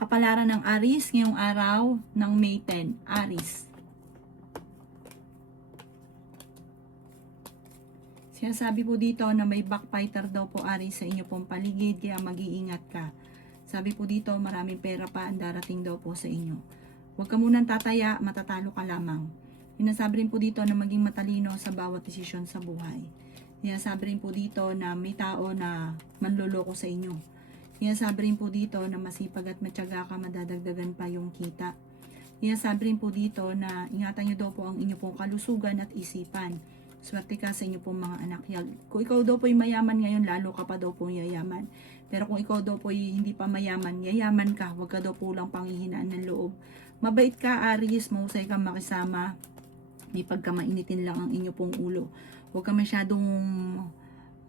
Kapalaran ng Aries ngayong araw ng May 10. Aries. Sinasabi po dito na may backfighter daw po Aries sa inyo pong paligid, kaya mag-iingat ka. Sabi po dito maraming pera pa ang darating daw po sa inyo. Huwag ka munang tataya, matatalo ka lamang. Sinasabi rin po dito na maging matalino sa bawat desisyon sa buhay. Sinasabi rin po dito na may tao na manloloko sa inyo. Sinasabi rin po dito na masipag at matyaga ka, madadagdagan pa yung kita. Sinasabi rin po dito na ingatan nyo daw po ang inyo pong kalusugan at isipan. Swerte ka sa inyo pong mga anak. Kung ikaw daw po ay mayaman ngayon, lalo ka pa daw po yayaman. Pero kung ikaw daw po ay hindi pa mayaman, yayaman ka. Huwag ka daw po lang panghihinaan ng loob. Mabait ka, Aries, mahusay kang makisama. Di pagka mainitin lang ang inyo pong ulo. Huwag ka masyadong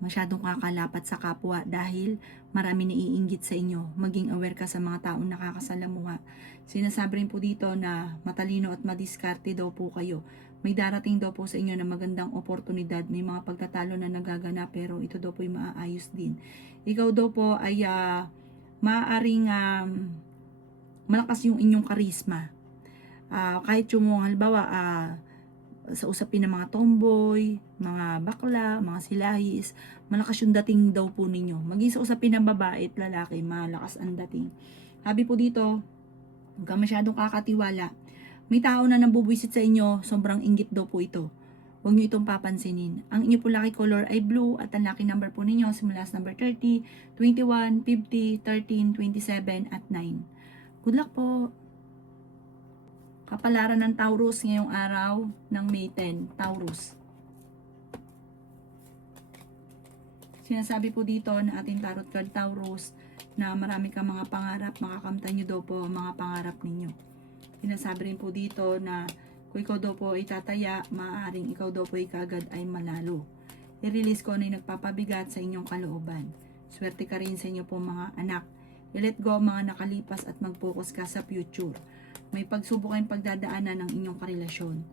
kakalapat sa kapwa dahil marami naiinggit sa inyo. Maging aware ka sa mga taong nakakasalamuha. Sinasabi rin po dito na matalino at madiskarte daw po kayo. May darating daw po sa inyo na magandang oportunidad. May mga pagtatalo na nagaganap pero ito daw po ay maaayos din. Ikaw daw po ay maaaring malakas yung inyong karisma. Kahit yung halimbawa sa usapin ng mga tomboy, mga bakla, mga silahis, malakas yung dating daw po ninyo. Maging sa usapin ng babae at lalaki, malakas ang dating. Sabi po dito, huwag ka masyadong kakatiwala. May tao na nabubwisit sa inyo, sobrang inggit daw po ito. Huwag nyo itong papansinin. Ang inyo po lucky color ay blue at ang lucky number po ninyo simula sa number 30, 21, 50, 13, 27 at 9. Good luck po! Kapalaran ng Taurus ngayong araw ng May 10. Taurus. Sinasabi po dito na ating tarot card Taurus na marami kang mga pangarap, makakamtan nyo daw po ang mga pangarap ninyo. Sinasabi rin po dito na kung ikaw daw po ay tataya, maaaring ikaw daw po ay kagad ay manalo. I-release ko na yung nagpapabigat sa inyong kalooban. Swerte ka rin sa inyo po mga anak. I-let go mga nakalipas at mag-focus ka sa future. May pagsubok kayong pagdadaanan ng inyong karelasyon.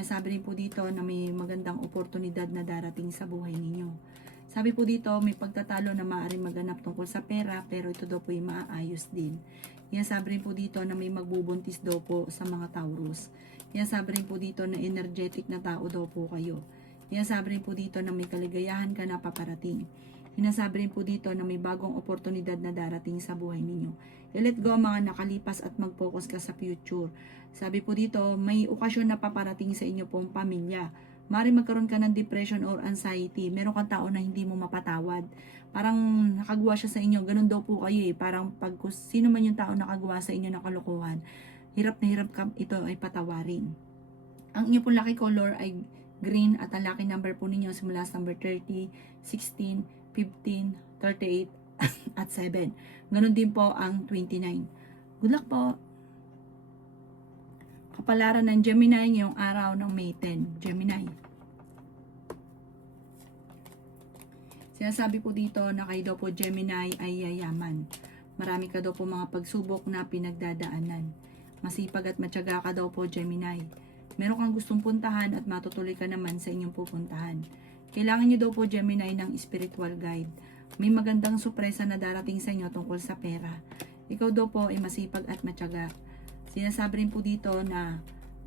Sabi rin po dito na may magandang oportunidad na darating sa buhay ninyo. Sabi po dito, may pagtatalo na maaaring maganap tungkol sa pera, pero ito daw po ay maaayos din. Sabi rin po dito na may magbubuntis daw po sa mga Taurus. Sabi rin po dito na energetic na tao daw po kayo. Sabi rin po dito na may kaligayahan ka na paparating. Sinasabi rin po dito na may bagong oportunidad na darating sa buhay ninyo. I-let go mga nakalipas at mag-focus ka sa future. Sabi po dito, may okasyon na paparating sa inyo pong pamilya. Mari magkaroon ka ng depression or anxiety. Meron kang tao na hindi mo mapatawad. Parang nakagawa siya sa inyo. Ganun daw po kayo eh. Parang pag sino man yung tao nakagawa sa inyo ng kalokohan, hirap na hirap ka ito ay patawarin. Ang inyo pong lucky color ay green at ang lucky number po ninyo simula sa number 30, 16, 15, 38, at 7. Ganon din po ang 29. Good luck po! Kapalaran ng Gemini ngayong araw ng May 10. Gemini. Sinasabi po dito na kayo daw po Gemini ay yayaman. Marami ka daw po mga pagsubok na pinagdadaanan. Masipag at matyaga ka daw po Gemini. Meron kang gustong puntahan at matutuloy ka naman sa inyong pupuntahan. Kailangan nyo daw po Gemini ng spiritual guide. May magandang sorpresa na darating sa inyo tungkol sa pera. Ikaw daw po ay masipag at matyaga. Sinasabi rin po dito na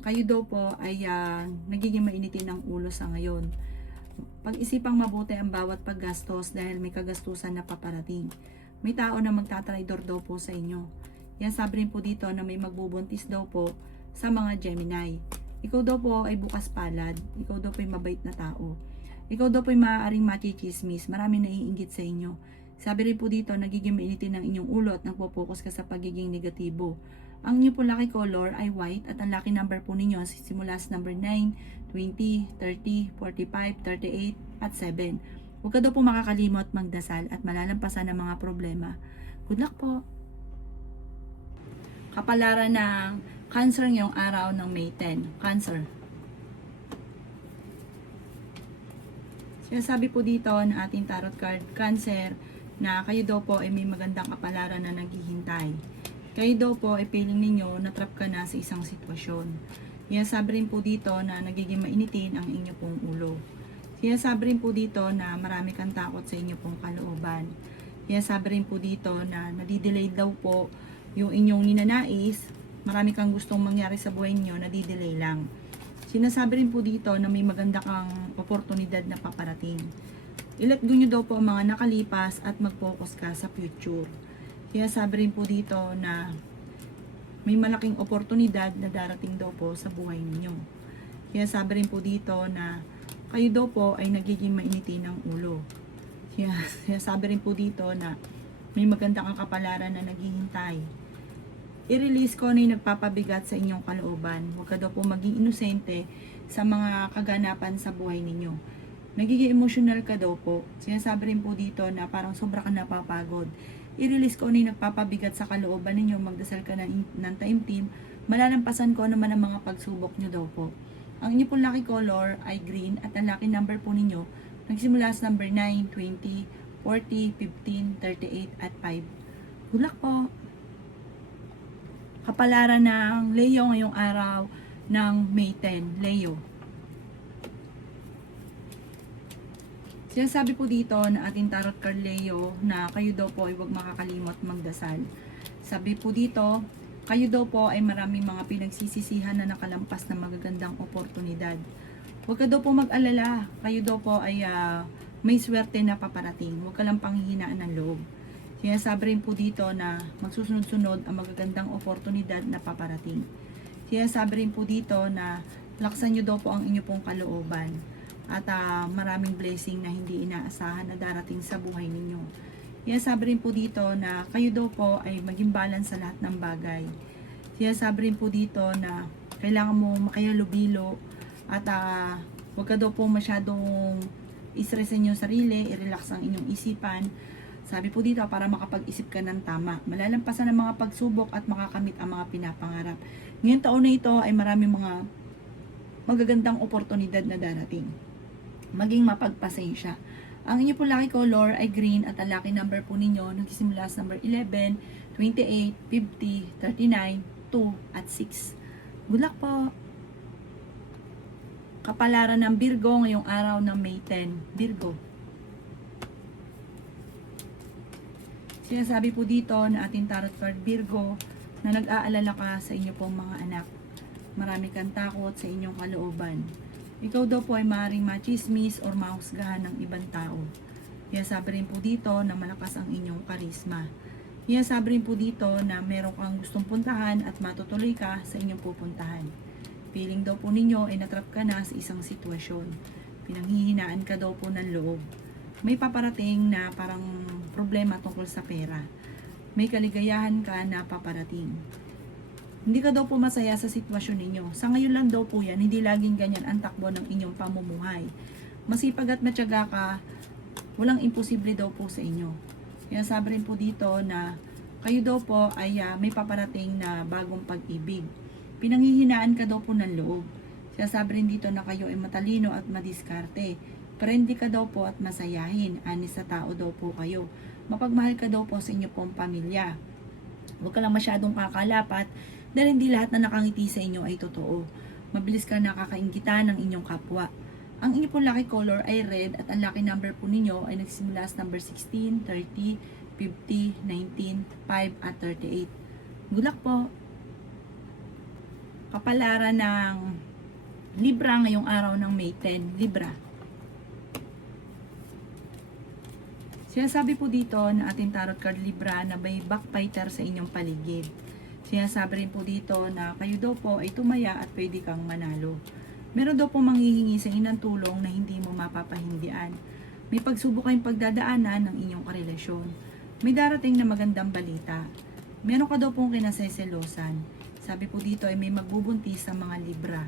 kayo daw po ay nagiging mainitin ng ulo sa ngayon. Pag-isipang mabuti ang bawat paggastos dahil may kagastusan na paparating. May tao na magtatraidor daw po sa inyo. Sabi rin po dito na may magbubuntis daw po sa mga Gemini. Ikaw daw po ay bukas palad. Ikaw daw po ay mabait na tao. Ikaw daw po ay maaaring machichismis, marami naiinggit sa inyo. Sabi rin po dito, nagiging mainitin ng inyong ulo at nagpo-focus ka sa pagiging negatibo. Ang inyo po lucky color ay white at ang lucky number po ninyo simula sa number 9, 20, 30, 45, 38, at 7. Huwag ka daw po makakalimot magdasal at malalampasan ng mga problema. Good luck po! Kapalaran ng Cancer ngayong araw ng May 10. Cancer. Sinasabi po dito na ating tarot card, Cancer, na kayo daw po ay may magandang kapalaran na naghihintay. Kayo daw po ay feeling ninyo na trap ka na sa isang sitwasyon. Sinasabi rin po dito na nagiging mainitin ang inyo pong ulo. Sinasabi rin po dito na marami kang takot sa inyo pong kalooban. Sinasabi rin po dito na nadidelay daw po yung inyong ninanais, marami kang gustong mangyari sa buhay niyo, nadidelay lang. Sinasabi rin po dito na may maganda kang oportunidad na paparating. I-let go nyo daw po ang mga nakalipas at mag-focus ka sa future. Sinasabi rin po dito na may malaking oportunidad na darating daw po sa buhay ninyo. Sinasabi rin po dito na kayo daw po ay nagiging mainitin ng ulo. Sinasabi rin po dito na may maganda kang kapalaran na naghihintay. I-release ko na yung nagpapabigat sa inyong kalooban. Huwag ka daw po maging inosente sa mga kaganapan sa buhay ninyo. Nagiging emotional ka daw po. Sinasabi rin po dito na parang sobra ka napapagod. I-release ko na yung nagpapabigat sa kalooban ninyo. Magdasal ka ng taimtim. Malalampasan ko naman ang mga pagsubok nyo daw po. Ang inyo pong lucky color ay green at ang lucky number po ninyo nagsimula sa number 9, 20, 40, 15, 38 at 5. Good luck po! Kapalaran ng Leo ngayong araw ng May 10. Leo. Sinasabi po dito na ating tarot card Leo na kayo daw po ay huwag makakalimot magdasal. Sabi po dito, kayo daw po ay maraming mga pinagsisisihan na nakalampas na magagandang oportunidad. Huwag ka daw po mag-alala. Kayo daw po ay may swerte na paparating. Huwag ka lang panghihinaan ng loob. Sinasabi rin po dito na magsusunod-sunod ang magagandang oportunidad na paparating. Sinasabi rin po dito na laksan nyo daw po ang inyo pong kalooban. At maraming blessing na hindi inaasahan na darating sa buhay ninyo. Sinasabi rin po dito na kayo daw po ay maging balance sa lahat ng bagay. Sinasabi rin po dito na kailangan mo makayalubilo at huwag ka daw po masyadong i-stressin yung sarili, i-relax ang inyong isipan. Sabi po dito para makapag-isip ka ng tama. Malalampasan ang mga pagsubok at makakamit ang mga pinapangarap. Ngayong taon na ito ay maraming mga magagandang oportunidad na darating. Maging mapagpasensya. Ang inyo po lucky color ay green at ang lucky number po ninyo nagsisimula sa number 11, 28, 50, 39, 2 at 6. Good luck po! Kapalaran ng Virgo ngayong araw ng May 10. Virgo. Sinasabi po dito na ating tarot card Virgo na nag-aalala ka sa inyo pong mga anak. Marami kang takot sa inyong kalooban. Ikaw daw po ay maaaring machismis or mahusgahan ng ibang tao. Sinasabi rin po dito na malakas ang inyong karisma. Sinasabi rin po dito na meron kang gustong puntahan at matutuloy ka sa inyong pupuntahan. Feeling daw po ninyo ay natrap ka na sa isang sitwasyon. Pinanghihinaan ka daw po ng loob. May paparating na parang problema tungkol sa pera. May kaligayahan ka na paparating. Hindi ka daw po masaya sa sitwasyon ninyo. Sa ngayon lang daw po yan, hindi laging ganyan ang takbo ng inyong pamumuhay. Masipag at matyaga ka, walang imposible daw po sa inyo. Kaya sabi rin po dito na kayo daw po ay may paparating na bagong pag-ibig. Pinanghihinaan ka daw po ng loob. Kaya sabi rin dito na kayo ay matalino at madiskarte. Friendly ka daw po at masayahin. Anis sa tao daw po kayo. Mapagmahal ka daw po sa inyo pong pamilya. Huwag ka lang masyadong kakalapat dahil hindi lahat na nakangiti sa inyo ay totoo. Mabilis ka nakakainggitan ng inyong kapwa. Ang inyo pong lucky color ay red at ang lucky number po ninyo ay nagsimula sa number 16, 30, 50, 19, 5 at 38. Good luck po! Kapalaran ng Libra ngayong araw ng May 10. Libra. Sinasabi po dito na ating tarot card Libra na may backbiter sa inyong paligid. Sinasabi rin po dito na kayo daw po ay tumaya at pwede kang manalo. Meron daw po manghihingi sa inyo ng tulong na hindi mo mapapahindian. May pagsubok kayong pagdadaanan ng inyong karelasyon. May darating na magandang balita. Meron ka daw pong kinaseselosan. Sabi po dito ay may magbubuntis sa mga Libra.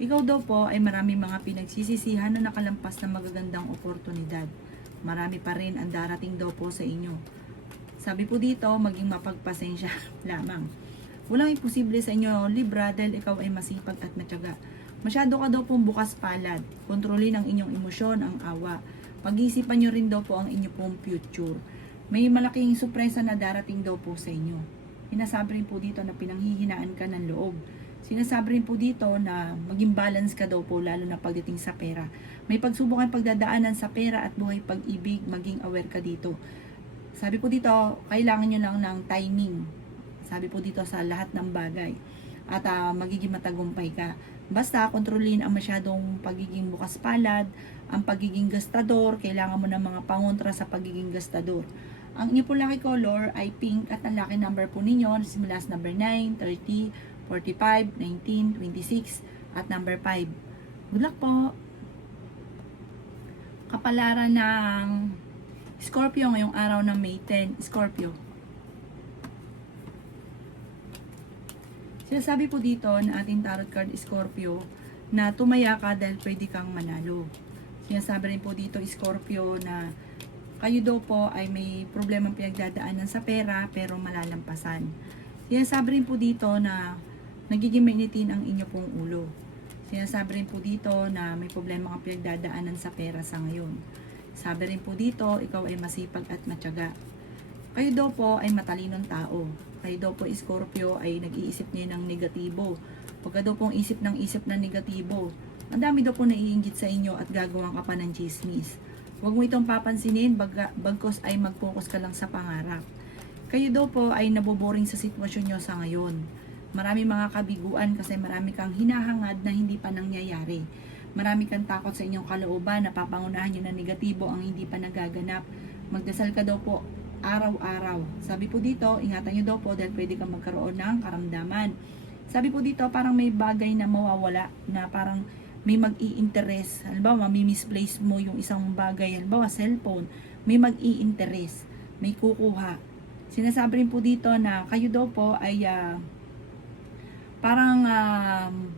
Ikaw daw po ay marami mga pinagsisisihan na nakalampas na magagandang oportunidad. Marami pa rin ang darating daw po sa inyo. Sabi po dito, maging mapagpasensya lamang. Walang imposible sa inyo, Libra, dahil ikaw ay masipag at matyaga. Masyado ka daw pong bukas palad. Kontrolin ang inyong emosyon, ang awa. Pag-iisipan nyo rin daw po ang inyong pong future. May malaking sorpresa na darating daw po sa inyo. Sinasabi rin po dito na pinanghihinaan ka ng loob. Sinasabi rin po dito na maging balance ka daw po lalo na pagdating sa pera. May pagsubok ang pagdadaanan sa pera at buhay pag-ibig, maging aware ka dito. Sabi po dito, kailangan nyo lang ng timing. Sabi po dito sa lahat ng bagay. At magiging matagumpay ka. Basta kontrolin ang masyadong pagiging bukas palad, ang pagiging gastador, kailangan mo ng mga pangontra sa pagiging gastador. Ang inyo po lucky color ay pink at ang lucky number po ninyo simula sa number 9, 30, 45, 19, 26 at number 5. Good luck po! Kapalaran ng Scorpio ngayong araw ng May 10. Scorpio. Sinasabi po dito na ating tarot card Scorpio na tumaya ka dahil pwede kang manalo. Sinasabi rin po dito Scorpio na kayo daw po ay may problemang pinagdadaanan sa pera pero malalampasan. Sinasabi rin po dito na nagiging mainitin ang inyo pong ulo. Sinasabi rin po dito na may problema kang pinagdadaanan sa pera sa ngayon. Sabi rin po dito, ikaw ay masipag at matyaga. Kayo daw po ay matalinong tao. Kayo daw po Scorpio ay nag-iisip niya ng negatibo. Pagka daw pong isip ng negatibo, ang dami daw po naiinggit sa inyo at gagawin ka pa ng chismis. Huwag mo itong papansinin, bagkos ay mag-focus ka lang sa pangarap. Kayo daw po ay naboboring sa sitwasyon nyo sa ngayon. Marami mga kabiguan kasi marami kang hinahangad na hindi pa nangyayari. Marami kang takot sa inyong kalooban na papangunahan nyo na negatibo ang hindi pa nagaganap. Magdasal ka daw po araw-araw. Sabi po dito, ingatan nyo daw po dahil pwede kang magkaroon ng karamdaman. Sabi po dito, parang may bagay na mawawala na parang may mag-i-interest. Halimbawa, misplace mo yung isang bagay. Halimbawa, cellphone. May mag-i-interest. May kukuha. Sinasabi rin po dito na kayo daw po ay parang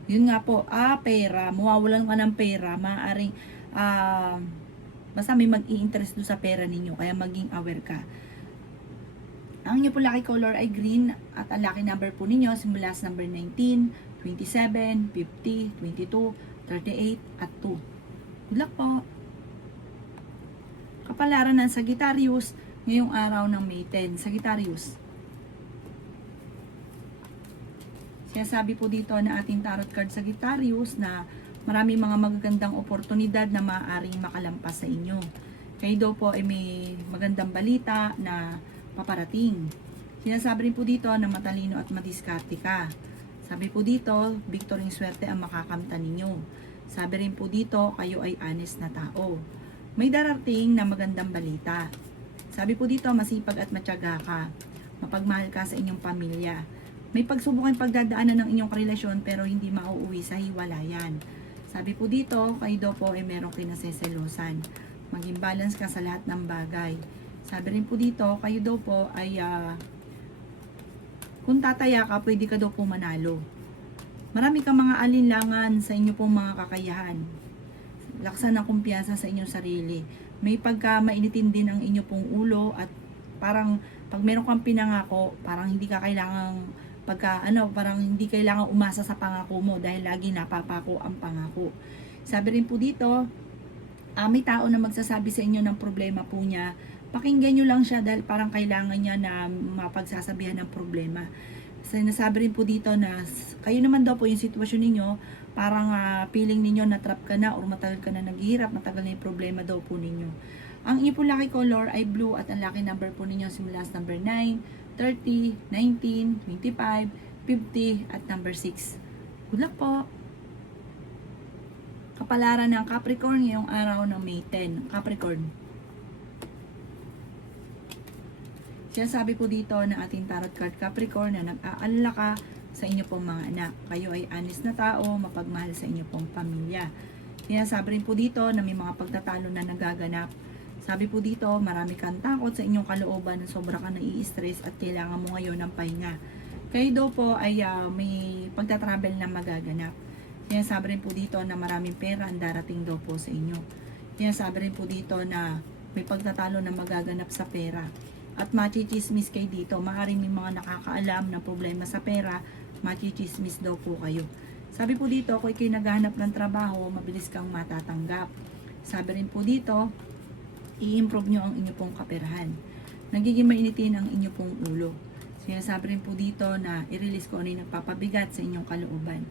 yun nga po, pera, mawawalan ka ng pera, maaaring basta may mag-i-interest doon sa pera ninyo, kaya maging aware ka. Ang inyo po lucky color ay green at ang lucky number po ninyo simula sa number 19, 27, 50, 22, 38 at 2. Good luck po! Kapalaran ng Sagittarius ngayong araw ng May 10. Sagittarius. Sinasabi po dito na ating tarot card Sagittarius na marami mga magagandang oportunidad na maaaring makalampas sa inyo. Kayo daw po ay may magandang balita na paparating. Sinasabi rin po dito na matalino at madiskarte ka. Sabi po dito, victory swerte ang makakamta ninyo. Sabi rin po dito, kayo ay honest na tao. May darating na magandang balita. Sabi po dito, masipag at matyaga ka. Mapagmahal ka sa inyong pamilya. May pagsubok ang pagdadaanan ng inyong relasyon pero hindi mauuwi sa hiwalayan. Sabi po dito, kayo daw po ay merong kinaseselosan. Maging balance ka sa lahat ng bagay. Sabi rin po dito, kayo daw po ay kung tataya ka, pwede ka daw po manalo. Marami kang mga alinlangan sa inyo pong mga kakayahan. Laksan ng kumpiyansa sa inyong sarili. May pagka mainitin din ang inyo pong ulo at parang pag meron kang pinangako, parang hindi ka kailangang parang hindi kailangang umasa sa pangako mo dahil lagi napapako ang pangako. Sabi rin po dito, may tao na magsasabi sa inyo ng problema po niya, pakinggan nyo lang siya dahil parang kailangan niya na mapagsasabihan ng problema. Sinasabi rin po dito na kayo naman daw po yung sitwasyon ninyo, parang feeling ninyo na trap ka na or matagal ka na naghihirap, matagal na yung problema daw po ninyo. Ang inyo po lucky color ay blue at ang lucky number po ninyo simula sa number 9, 30, 19, 25, 50 at number 6. Good luck po! Kapalaran ng Capricorn ngayong araw ng May 10. Capricorn. Sinasabi po dito na ating tarot card Capricorn na nag-aalala ka sa inyo pong mga anak. Kayo ay honest na tao, mapagmahal sa inyo pong pamilya. Sinasabi rin po dito na may mga pagtatalo na nagaganap. Sabi po dito, marami kang takot sa inyong kalooban na sobra ka nai-stress at kailangan mo ngayon ng pahinga. Kayo daw po ay may pagtatravel na magaganap. Sinasabi rin po dito na maraming pera ang darating daw po sa inyo. Sinasabi rin po dito na may pagtatalo na magaganap sa pera. At machichismis kayo dito. Maaaring may mga nakakaalam ng problema sa pera, machichismis daw po kayo. Sabi po dito, kung kayo naghahanap ng trabaho, mabilis kang matatanggap. Sabi rin po dito, i-improve nyo ang inyo pong kaperahan. Nagiging mainitin ang inyo pong ulo. Sinasabi rin po dito na i-release ko ano yung nagpapabigat sa inyong kalooban.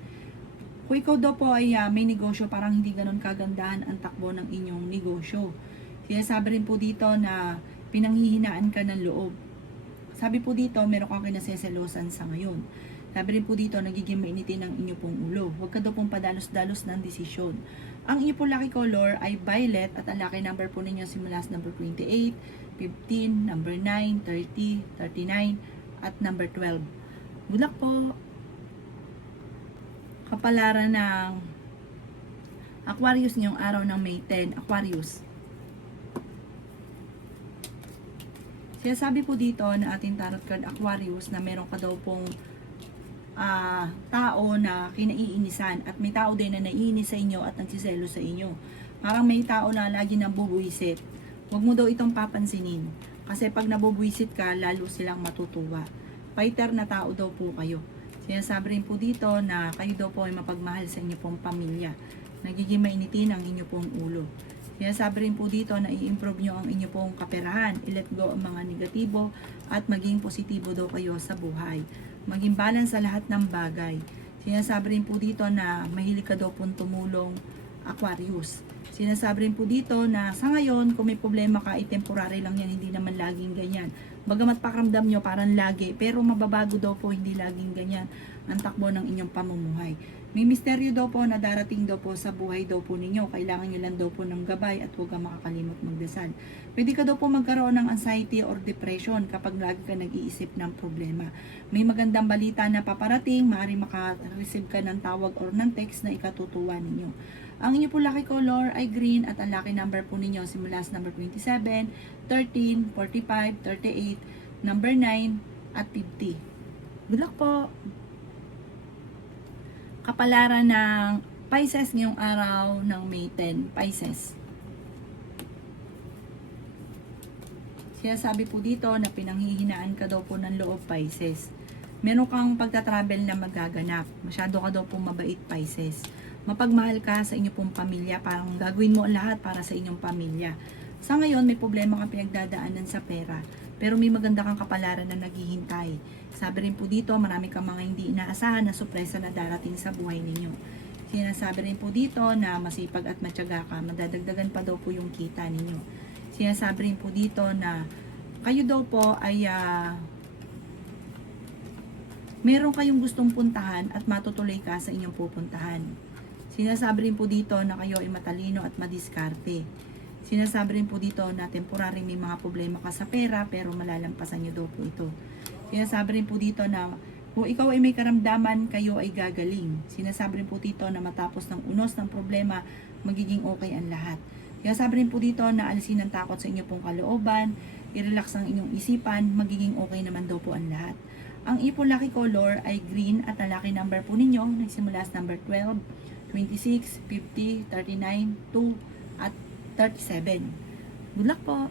Kung ikaw daw po ay may negosyo, parang hindi ganun kagandahan ang takbo ng inyong negosyo. Sinasabi rin po dito na pinanghihinaan ka ng loob. Sabi po dito, meron kang kinaseselosan sa ngayon. Sabi rin po dito, nagiging mainitin ang inyo pong ulo. Huwag ka daw pong padalos-dalos ng desisyon. Ang inyo pong lucky color ay violet at ang lucky number po ninyo simula sa number 28, 15, number 9, 30, 39, at number 12. Good luck po! Kapalaran ng Aquarius ngayong araw ng May 10. Aquarius. Sinasabi po dito na ating tarot card Aquarius na meron ka daw pong tao na kinaiinisan at may tao din na naiinis sa inyo at nagsiselo sa inyo. Parang may tao na lagi nang bubuwisit. Huwag mo daw itong papansinin kasi pag nabubuwisit ka, lalo silang matutuwa. Fighter na tao daw po kayo. Sinasabi rin po dito na kayo daw po ay mapagmahal sa inyo pong pamilya. Nagiging mainitin ang inyo pong ulo. Sinasabi rin po dito na i-improve nyo ang inyo pong kaperahan, i-let go ang mga negatibo at maging positibo daw kayo sa buhay. Maging balance sa lahat ng bagay. Sinasabi rin po dito na mahilig ka daw pong tumulong Aquarius. Sinasabi rin po dito na sa ngayon, kung may problema ka, temporary lang yan, hindi naman laging ganyan. Bagamat pakiramdam nyo parang lagi, pero mababago daw po, hindi laging ganyan ang takbo ng inyong pamumuhay. May misteryo daw po na darating daw po sa buhay daw po ninyo. Kailangan nyo lang daw po ng gabay at huwag kang makakalimot magdasal. Pwede ka daw po magkaroon ng anxiety or depression kapag lagi ka nag-iisip ng problema. May magandang balita na paparating, maaaring maka-receive ka ng tawag or ng text na ikatutuwa ninyo. Ang inyo po lucky color ay green at ang lucky number po ninyo simula sa number 27, 13, 45, 38, number 9, at 50. Good luck po! Kapalaran ng Pisces ngayong araw ng May 10, Pisces. Sinasabi po dito na pinanghihinaan ka daw po ng loob, Pisces. Meron kang pagta-travel na magaganap. Masyado ka daw po mabait, Pisces. Mapagmahal ka sa inyong pong pamilya, parang gagawin mo ang lahat para sa inyong pamilya. Sa ngayon, may problema kang pinagdadaanan sa pera, pero may maganda kang kapalaran na naghihintay. Sabi rin po dito, marami kang mga hindi inaasahan na sorpresa na darating sa buhay ninyo. Sinasabi rin po dito na masipag at matyaga ka, madadagdagan pa daw po yung kita ninyo. Sinasabi rin po dito na kayo daw po ay meron kayong gustong puntahan at matutuloy ka sa inyong pupuntahan. Sinasabi rin po dito na kayo ay matalino at madiskarte. Sinasabi rin po dito na temporary may mga problema ka sa pera pero malalampasan nyo daw po ito. Sinasabi rin po dito na kung ikaw ay may karamdaman, kayo ay gagaling. Sinasabi rin po dito na matapos ng unos ng problema, magiging okay ang lahat. Sinasabi rin po dito na alisin ang takot sa inyo pong kalooban, i-relax ang inyong isipan, magiging okay naman daw po ang lahat. Ang ipon lucky color ay green at ang lucky number po ninyo, nagsimula sa number 12, 26, 50, 39, 2, at 37. Good luck po!